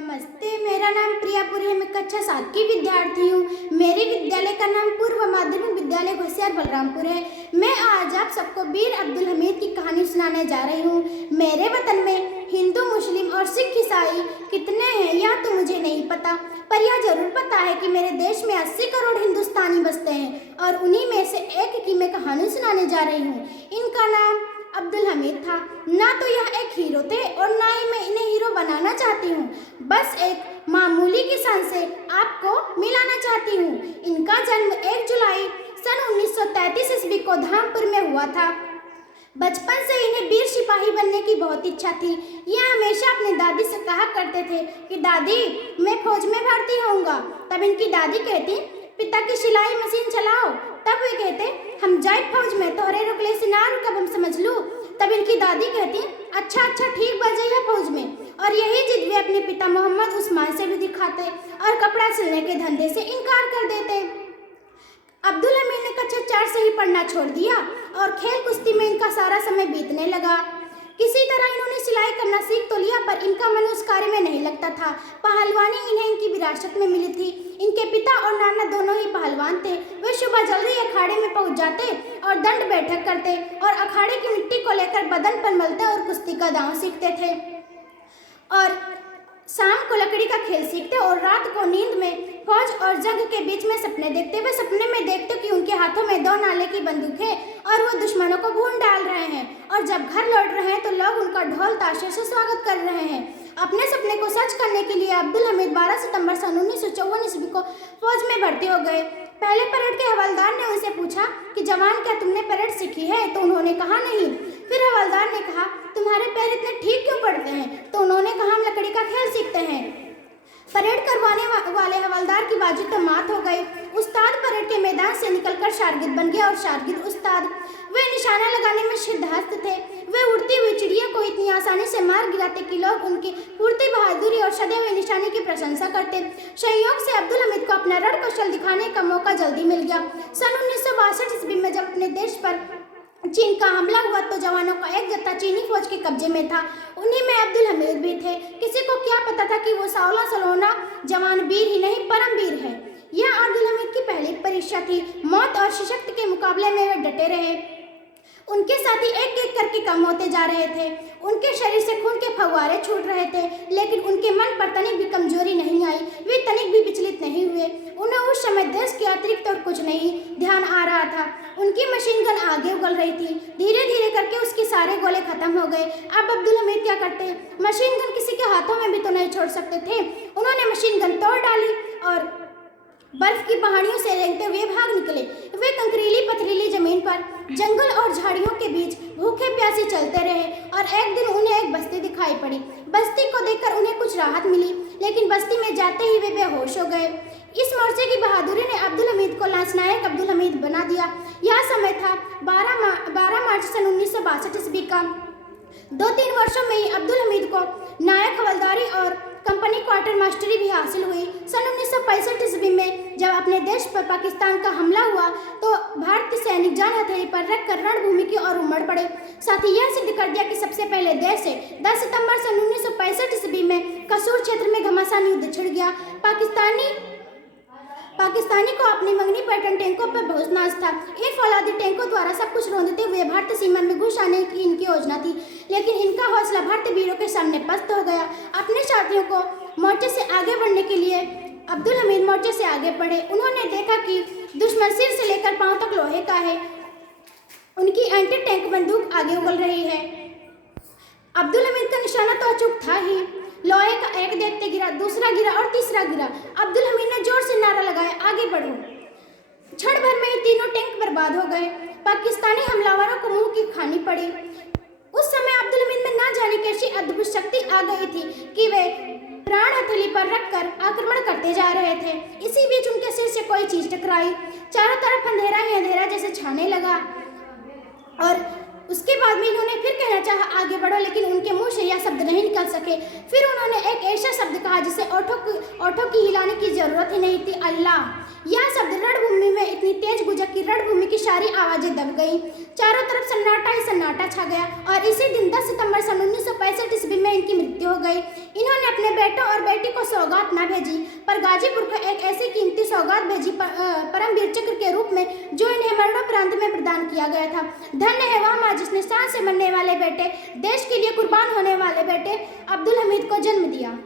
नमस्ते, मेरा नाम प्रियापुरी है। मैं कक्षा 7 की विद्यार्थी हूँ। मेरे विद्यालय का नाम पूर्व माध्यमिक विद्यालय होशियार बलरामपुर है। मैं आज आप सबको वीर अब्दुल हमीद की कहानी सुनाने जा रही हूँ। मेरे वतन में हिंदू, मुस्लिम और सिख ईसाई कितने हैं यह तो मुझे नहीं पता, पर यह जरूर पता है कि मेरे देश में 80 करोड़ हिंदुस्तानी बसते हैं और उन्हीं में से एक की मैं कहानी सुनाने जा रही हूँ। इनका नाम अब्दुल हमीद था। ना तो यह एक हीरो थे और ना ही मैं इन्हें हीरो बनाना चाहती हूँ, बस एक मामूली किसान से आपको मिलाना चाहती हूँ। इनका जन्म 1 जुलाई सन 1933 ईस्वी को धामपुर में हुआ था। बचपन से इन्हें वीर सिपाही बनने की बहुत इच्छा थी। यह हमेशा अपनी दादी से कहा करते थे कि दादी, मैं फौज में भर्ती होऊंगा। तब इनकी दादी कहती, पिता की सिलाई मशीन चलाओ। तब वे कहते, हम जाए फौज में, तोहरे रुकले से ना रुकब, हम समझ लू। तब इनकी दादी कहती, अच्छा ठीक बात जाइए फौज में। और यही जिद वे अपने पिता मोहम्मद उस्मान से भी दिखाते और कपड़ा सिलने के धंधे से इनकार कर देते। अब्दुल हमीद ने कक्षा 4 से ही पढ़ना छोड़ दिया और खेल कुश्ती में इनका सारा समय बीतने लगा। किसी तरह इन्होंने सिलाई करना सीख तो लिया, पर इनका मन उस कार्य में नहीं लगता था। पहलवानी इन्हें इनकी विरासत में मिली थी। इनके पिता और नाना दोनों ही पहलवान थे। वे सुबह जल्दी अखाड़े में पहुंच जाते और दंड बैठक करते और अखाड़े की मिट्टी को लेकर बदन पर मलते और कुश्ती का दांव सीखते थे और शाम को लकड़ी का खेल सीखते और रात को नींद में फौज और जंग के बीच में सपने देखते। वे सपने में देखते कि उनके हाथों में 2 नाले की बंदूक है और वो दुश्मनों को भून डाल रहे हैं, और जब घर लौट रहे हैं तो लोग उनका ढोल ताशे से स्वागत कर रहे हैं। अपने सपने को सच करने के लिए अब्दुल हमीद 12 सितंबर सन 1954 ईस्वी को फौज में भर्ती हो गए। पहले परेड के हवलदार ने उनसे पूछा कि जवान, क्या तुमने परेड सीखी है? तो उन्होंने कहा नहीं। फिर हवलदार ने कहा, तुम्हारे पैर इतने ठीक क्यों पड़ते हैं? तो उन्होंने कहा, हम लकड़ी का खेल सीखते हैं। परेड करवाने वाले हवलदार की बाजी तो मात हो गई। उस्ताद परेड के मैदान से निकलकर शागिर्द बन गया और शागिर्द उस्ताद। वे निशाना लगाने में सिद्धहस्त थे। वे उड़ती हुई चिड़िया को इतनी आसानी से मार गिराते कि लोग उनकी फुर्ती, बहादुरी और सदे हुए निशाने की प्रशंसा करते। संयोग से अब्दुल हमीद को अपना रण कौशल दिखाने का मौका जल्दी मिल गया। सन 1962 ईस्वी में जब अपने देश पर चीन का हमला हुआ तो जवानों का एक जत्था चीनी फौज के कब्जे में था। उन्हीं में अब्दुल हमीद भी थे। किसी को क्या पता था कि वो सावला सलोना जवान वीर ही नहीं, परम वीर है। यह अब्दुल हमीद की पहली परीक्षा थी। मौत और सशक्त के मुकाबले में वे डटे रहे। उनके साथी एक एक करके कम होते जा रहे थे। उनके शरीर से खून के फव्वारे छूट रहे थे, लेकिन उनके मन पर तनिक भी कमजोरी नहीं आई। वे तनिक भी विचलित नहीं हुए। उन्हें उस समय देश के अतिरिक्त और कुछ नहीं ध्यान आ रहा था। उनकी मशीन गन आगे उगल रही थी। धीरे धीरे करके उसके सारे गोले खत्म हो गए। अब अब्दुल हमीद क्या करते? मशीन गन किसी के हाथों में भी तो नहीं छोड़ सकते थे। उन्होंने मशीन गन तोड़ डाली और बर्फ की पहाड़ियों से रेंगते हुए भाग निकले। वे कंकरीली पथरीली जमीन पर जंगल और झाड़ियों के बीच भूखे प्यासे चलते रहे और एक दिन उन्हें एक बस्ती दिखाई पड़ी। बस्ती को देखकर उन्हें कुछ राहत मिली, लेकिन बस्ती में जाते ही वे बेहोश हो गए। इस मोर्चे की बहादुरी ने अब्दुल हमीद को लांसनायक अब्दुल हमीद बना दिया। यह समय था 12 मार्च सन 1962 ईस्वी का। 2-3 वर्षों में ही अब्दुल हमीद को नायक हवलदारी और कंपनी क्वार्टर मास्टरी भी हासिल हुई। सन 1965 ईस्वी में जब अपने देश पर पाकिस्तान का हमला हुआ तो भारतीय सैनिक जान हथेली पर रखकर रणभूमि की ओर उमड़ पड़े। साथ ही यह सिद्ध कर दिया कि सबसे पहले देश से 10 सितंबर सन 1965 ईस्वी में कसूर क्षेत्र में घमासान युद्ध छिड़ गया। पाकिस्तानी को अपनी मंगनी पैटर्न टैंकों पर बहुत नाज था। इन फौलादी टैंकों द्वारा सब कुछ रौंदते हुए भारतीय सीमा में घुस आने की इनकी योजना थी, लेकिन इनका हौसला भारतीय वीरों के सामने पस्त हो गया। अपने साथियों को मोर्चे से आगे बढ़ने के लिए अब्दुल हमीद मोर्चे से आगे बढ़े। उन्होंने देखा कि दुश्मन सिर से लेकर पांव तक लोहे का है। उनकी एंटी टैंक बंदूक आगे उगल रही है। अब्दुल हमीद का निशाना तो अचूक था ही। लोहे का एक देखते गिरा, दूसरा गिरा और तीसरा गिरा। अब्दुल हमीद ने जोर से नारा लगाया, आगे बढ़ो। क्षण भर में ही तीनों टैंक बर्बाद हो गए। पाकिस्तानी हमलावरों को मुंह की खानी पड़ी। उस समय अब्दुल हमीद में ना जाने कैसी अद्भुत शक्ति आ गई थी कि वे प्राण हथेली पर रखकर आक्रमण करते जा रहे थे। इसी बीच उनके सिर से कोई चीज टकराई। चारों तरफ अंधेरा ही अंधेरा जैसे छाने लगा और उसके बाद में इन्होंने फिर कहना चाहा, आगे बढ़ो, लेकिन उनके मुंह से यह शब्द नहीं निकल सके। फिर उन्होंने एक ऐसा शब्द कहा जिसे ओठों की हिलाने की जरूरत ही नहीं थी, अल्लाह। यह शब्द रणभूमि रणभूमि में इतनी तेज गुजा कि रणभूमि की सारी आवाजें दब गईं। चारों तरफ सन्नाटा ही सन्नाटा छा गया और इसी दिन 10 सितंबर सन 1965 ईस्वी में इनकी मृत्यु हो गई। इन्होंने अपने बेटों और बेटी को सौगात न भेजी, पर गाजीपुर को एक ऐसी कीमती सौगात भेजी परमवीर चक्र के रूप में, जो इन्हें मरणोपरांत में प्रदान किया गया था। धन्य है वह माँ जिसने शान से मरने वाले बेटे, देश के लिए कुर्बान होने वाले बेटे अब्दुल हमीद को जन्म दिया।